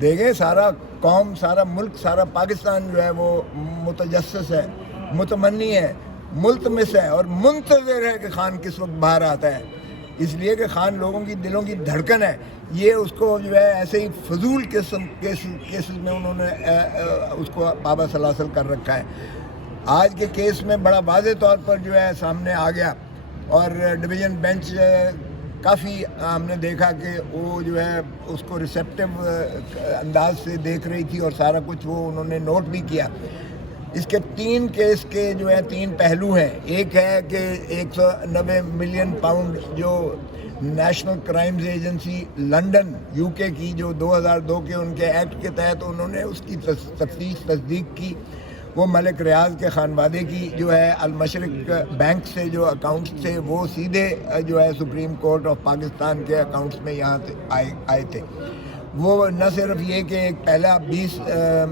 دیکھیں سارا قوم، سارا ملک، سارا پاکستان جو ہے وہ متجسس ہے، متمنی ہے، ملتمس ہے اور منتظر ہے کہ خان کس وقت باہر آتا ہے، اس لیے کہ خان لوگوں کی دلوں کی دھڑکن ہے۔ یہ اس کو جو ہے ایسے ہی فضول کیسز میں انہوں نے اس کو بابا سلاسل کر رکھا ہے۔ آج کے کیس میں بڑا واضح طور پر جو ہے سامنے آ گیا، اور ڈویژن بینچ کافی ہم نے دیکھا کہ وہ جو ہے اس کو ریسیپٹیو انداز سے دیکھ رہی تھی اور سارا کچھ وہ انہوں نے نوٹ بھی کیا۔ اس کے 3 کیس کے جو ہے 3 پہلو ہیں۔ ایک ہے کہ 190 ملین پاؤنڈ جو national crimes agency London UK کی جو 2002 کے ان کے ایکٹ کے تحت انہوں نے اس کی تفتیش تصدیق کی، وہ ملک ریاض کے خانوادے کی جو ہے المشرق بینک سے جو اکاؤنٹس تھے وہ سیدھے جو ہے سپریم کورٹ آف پاکستان کے اکاؤنٹس میں یہاں آئے تھے۔ وہ نہ صرف یہ کہ ایک پہلا 20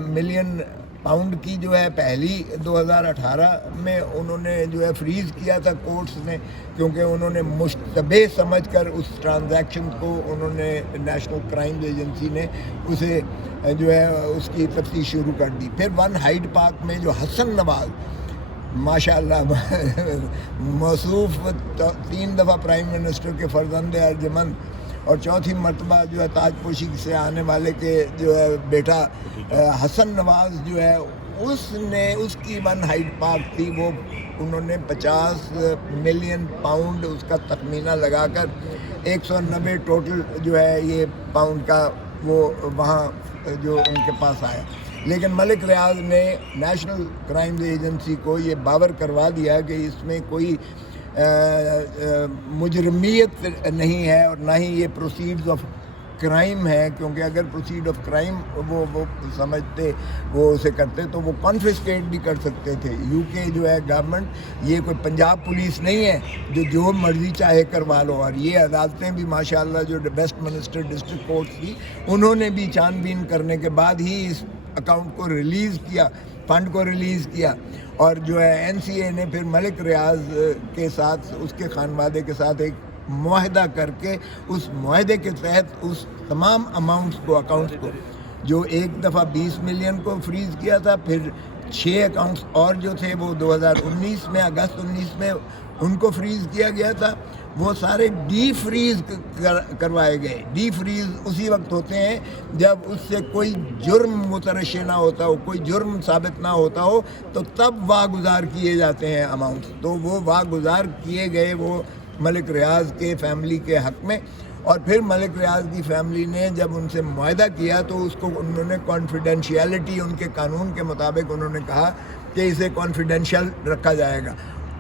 ملین پاؤنڈ کی جو ہے پہلی 2018 میں انہوں نے جو ہے فریز کیا تھا کورٹس نے، کیونکہ انہوں نے مشتبہ سمجھ کر اس ٹرانزیکشن کو انہوں نے نیشنل کرائم ایجنسی نے اسے جو ہے اس کی تفتیش شروع کر دی۔ پھر 1 ہائیڈ پارک میں جو حسن نواز ماشاءاللہ موصوف 3 دفعہ پرائم منسٹر کے فرزند ارجمند اور 4تھی مرتبہ جو ہے تاج پوشی سے آنے والے کے جو ہے بیٹا حسن نواز جو ہے اس کی 1 ہائیڈ پارک تھی، وہ انہوں نے 50 ملین پاؤنڈ اس کا تخمینہ لگا کر 190 ٹوٹل جو ہے یہ پاؤنڈ کا وہ وہاں جو ان کے پاس آیا۔ لیکن ملک ریاض نے نیشنل کرائمز ایجنسی کو یہ باور کروا دیا کہ اس میں کوئی مجرمیت نہیں ہے اور نہ ہی یہ پروسیڈز آف کرائم ہے، کیونکہ اگر پروسیڈ آف کرائم وہ سمجھتے وہ اسے کرتے تو وہ کانفسکیٹ بھی کر سکتے تھے۔ UK جو ہے گورنمنٹ یہ کوئی پنجاب پولیس نہیں ہے جو مرضی چاہے کروا لو، اور یہ عدالتیں بھی ماشاءاللہ جو ویسٹ منسٹر ڈسٹرکٹ کورٹ تھی انہوں نے بھی چھان بین کرنے کے بعد ہی اس اکاؤنٹ کو ریلیز کیا، فنڈ کو ریلیز کیا، اور جو ہے NCA نے پھر ملک ریاض کے ساتھ اس کے خانوادے کے ساتھ ایک معاہدہ کر کے اس معاہدے کے تحت اس تمام اماؤنٹس کو اکاؤنٹس کو جو ایک دفعہ 20 ملین کو فریز کیا تھا، پھر 6 اکاؤنٹس اور جو تھے وہ 2019 میں اگست 19 میں ان کو فریز کیا گیا تھا، وہ سارے ڈی فریز کروائے گئے۔ ڈی فریز اسی وقت ہوتے ہیں جب اس سے کوئی جرم مترشح نہ ہوتا ہو، کوئی جرم ثابت نہ ہوتا ہو، تو تب واگزار کیے جاتے ہیں اماؤنٹس۔ تو وہ واگزار کیے گئے وہ ملک ریاض کے فیملی کے حق میں، اور پھر ملک ریاض کی فیملی نے جب ان سے معاہدہ کیا تو اس کو انہوں نے کانفیڈینشیلٹی ان کے قانون کے مطابق انہوں نے کہا کہ اسے کانفیڈینشیل رکھا جائے گا،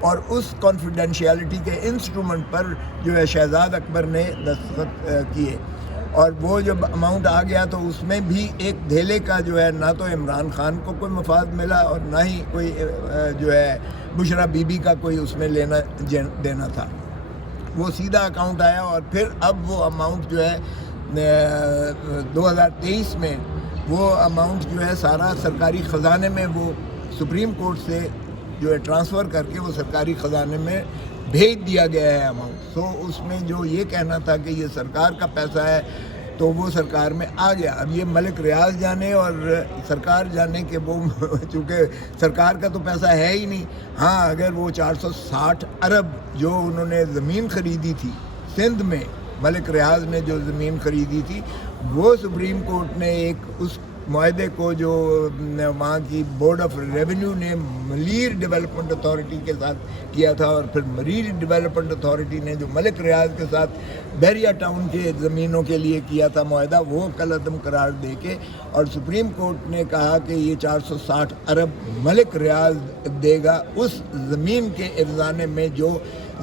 اور اس کانفیڈینشیلٹی کے انسٹرومنٹ پر جو ہے شہزاد اکبر نے دستخط کیے، اور وہ جب اماؤنٹ آ گیا تو اس میں بھی ایک دھیلے کا جو ہے نہ تو عمران خان کو کوئی مفاد ملا اور نہ ہی کوئی جو ہے بشرا بی بی کا کوئی اس میں لینا دینا تھا۔ وہ سیدھا اکاؤنٹ آیا، اور پھر اب وہ اماؤنٹ جو ہے 2023 میں وہ اماؤنٹ جو ہے سارا سرکاری خزانے میں وہ سپریم کورٹ سے جو ہے ٹرانسفر کر کے وہ سرکاری خزانے میں بھیج دیا گیا ہے اماؤنٹ۔ تو اس میں جو یہ کہنا تھا کہ یہ سرکار کا پیسہ ہے تو وہ سرکار میں آ گیا۔ اب یہ ملک ریاض جانے اور سرکار جانے کہ وہ چونکہ سرکار کا تو پیسہ ہے ہی نہیں۔ ہاں اگر وہ 460 ارب جو انہوں نے زمین خریدی تھی سندھ میں، ملک ریاض نے جو زمین خریدی تھی، وہ سپریم کورٹ نے ایک اس معاہدے کو جو وہاں کی بورڈ آف ریونیو نے ملیر ڈیولپمنٹ اتھارٹی کے ساتھ کیا تھا، اور پھر ملیر ڈیولپمنٹ اتھارٹی نے جو ملک ریاض کے ساتھ بحریہ ٹاؤن کے زمینوں کے لیے کیا تھا معاہدہ، وہ کل عدم قرار دے کے، اور سپریم کورٹ نے کہا کہ یہ 460 ارب ملک ریاض دے گا اس زمین کے افزانے میں جو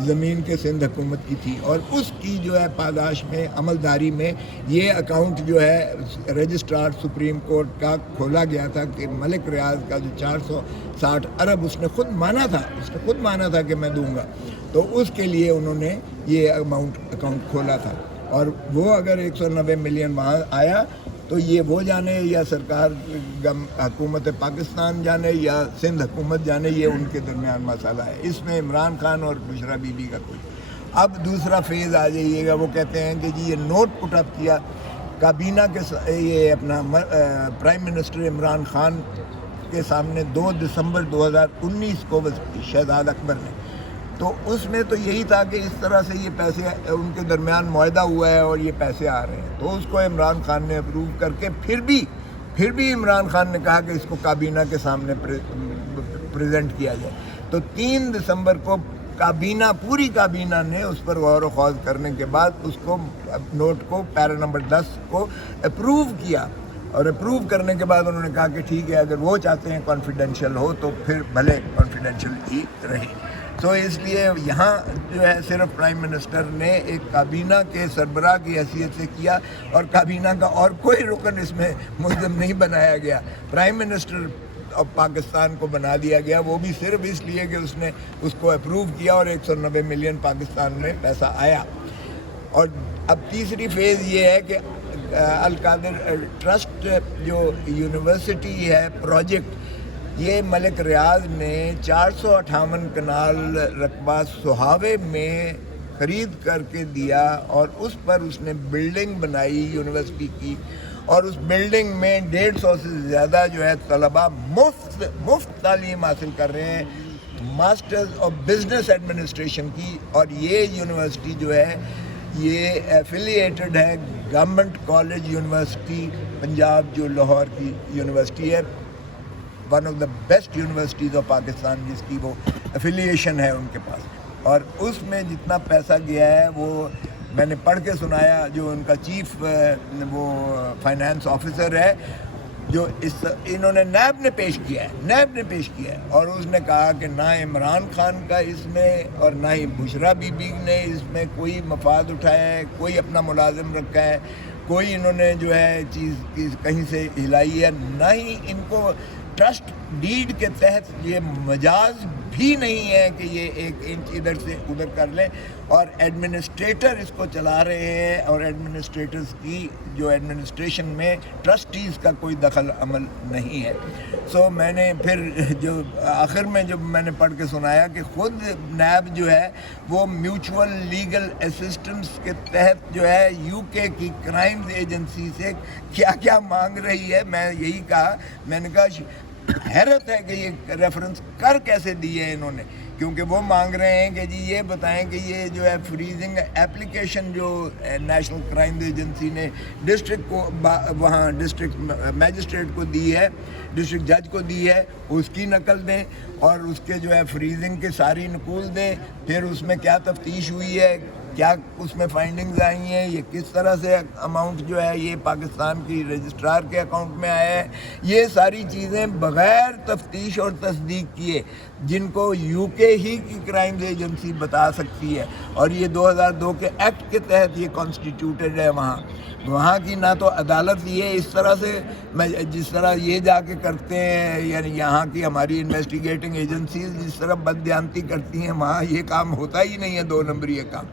زمین کے سندھ حکومت کی تھی، اور اس کی جو ہے پاداش میں عملداری میں یہ اکاؤنٹ جو ہے رجسٹرار سپریم کورٹ کا کھولا گیا تھا کہ ملک ریاض کا جو 460 ارب اس نے خود مانا تھا کہ میں دوں گا، تو اس کے لیے انہوں نے یہ اکاؤنٹ کھولا تھا، اور وہ اگر 190 ملین وہاں آیا تو یہ وہ جانے یا سرکار حکومت پاکستان جانے یا سندھ حکومت جانے، یہ ان کے درمیان مسئلہ ہے، اس میں عمران خان اور بشرا بی بی کا کوئی۔ اب دوسرا فیز آ جائیے گا، وہ کہتے ہیں کہ جی یہ نوٹ پٹ اپ کیا کابینہ کے یہ اپنا پرائم منسٹر عمران خان کے سامنے 2 دسمبر 2019 کو شہزاد اکبر نے، تو اس میں تو یہی تھا کہ اس طرح سے یہ پیسے ان کے درمیان معاہدہ ہوا ہے اور یہ پیسے آ رہے ہیں، تو اس کو عمران خان نے اپروو کر کے پھر بھی عمران خان نے کہا کہ اس کو کابینہ کے سامنے پریزنٹ کیا جائے، تو 3 دسمبر کو پوری کابینہ نے اس پر غور و خوض کرنے کے بعد اس کو نوٹ کو پیرا نمبر 10 کو اپروو کیا، اور اپروو کرنے کے بعد انہوں نے کہا کہ ٹھیک ہے، اگر وہ چاہتے ہیں کانفیڈینشیل ہو تو پھر بھلے کانفیڈینشیل ہی رہے۔ تو اس لیے یہاں جو ہے صرف پرائم منسٹر نے ایک کابینہ کے سربراہ کی حیثیت سے کیا، اور کابینہ کا اور کوئی رکن اس میں ملزم نہیں بنایا گیا، پرائم منسٹر اب پاکستان کو بنا دیا گیا، وہ بھی صرف اس لیے کہ اس نے اس کو اپروو کیا اور 190 ملین پاکستان میں پیسہ آیا۔ اور اب تیسری فیز یہ ہے کہ القادر ٹرسٹ جو یونیورسٹی ہے پروجیکٹ، یہ ملک ریاض نے 458 کنال رقبہ سہاوے میں خرید کر کے دیا، اور اس پر اس نے بلڈنگ بنائی یونیورسٹی کی، اور اس بلڈنگ میں 150 سے زیادہ جو ہے طلباء مفت تعلیم حاصل کر رہے ہیں، ماسٹرز آف بزنس ایڈمنسٹریشن کی، اور یہ یونیورسٹی جو ہے یہ ایفیلیٹڈ ہے گورنمنٹ کالج یونیورسٹی پنجاب، جو لاہور کی یونیورسٹی ہے، one of the best universities of Pakistan, جس کی وہ ایفیلیشن ہے ان کے پاس، اور اس میں جتنا پیسہ گیا ہے وہ میں نے پڑھ کے سنایا، جو ان کا چیف وہ فائنانس آفیسر ہے، جو انہوں نے نیب نے پیش کیا ہے، اور اس نے کہا کہ نہ عمران خان کا اس میں اور نہ ہی بشرا بی بی نے اس میں کوئی مفاد اٹھایا ہے، کوئی اپنا ملازم رکھا ہے، کوئی انہوں نے جو ہے چیز کہیں سے ہلائی ہے، نہ ہی ان کو ٹرسٹ ڈیڈ کے تحت یہ مجاز بھی نہیں ہے کہ یہ 1 انچ ادھر سے ادھر کر لیں، اور ایڈمنسٹریٹر اس کو چلا رہے ہیں، اور ایڈمنسٹریٹرز کی جو ایڈمنسٹریشن میں ٹرسٹیز کا کوئی دخل عمل نہیں ہے۔ سو میں نے پھر جو آخر میں جب میں نے پڑھ کے سنایا کہ خود نیب جو ہے وہ میوچول لیگل اسسٹنس کے تحت جو ہے UK کی کرائمز ایجنسی سے کیا کیا مانگ رہی ہے، میں یہی کہا، میں نے کہا حیرت ہے کہ یہ ریفرنس کر کیسے دیے انہوں نے، کیونکہ وہ مانگ رہے ہیں کہ جی یہ بتائیں کہ یہ جو ہے فریزنگ اپلیکیشن جو نیشنل کرائم ایجنسی نے ڈسٹرکٹ کو وہاں ڈسٹرکٹ میجسٹریٹ کو دی ہے، ڈسٹرکٹ جج کو دی ہے، اس کی نقل دیں، اور اس کے جو ہے فریزنگ کے ساری نقول دیں، پھر اس میں کیا تفتیش ہوئی ہے، کیا اس میں فائنڈنگز آئی ہیں، یہ کس طرح سے اماؤنٹ جو ہے یہ پاکستان کی رجسٹرار کے اکاؤنٹ میں آیا ہے، یہ ساری چیزیں بغیر تفتیش اور تصدیق کیے، جن کو UK ہی کی کرائمز ایجنسی بتا سکتی ہے، اور یہ 2002 کے ایکٹ کے تحت یہ کانسٹیٹیوٹڈ ہے وہاں کی نہ تو عدالت یہ اس طرح سے جس طرح یہ جا کے کرتے ہیں، یعنی یہاں کی ہماری انویسٹیگیٹنگ ایجنسیز جس طرح بددیانتی کرتی ہیں، وہاں یہ کام ہوتا ہی نہیں ہے، 2 نمبری کام۔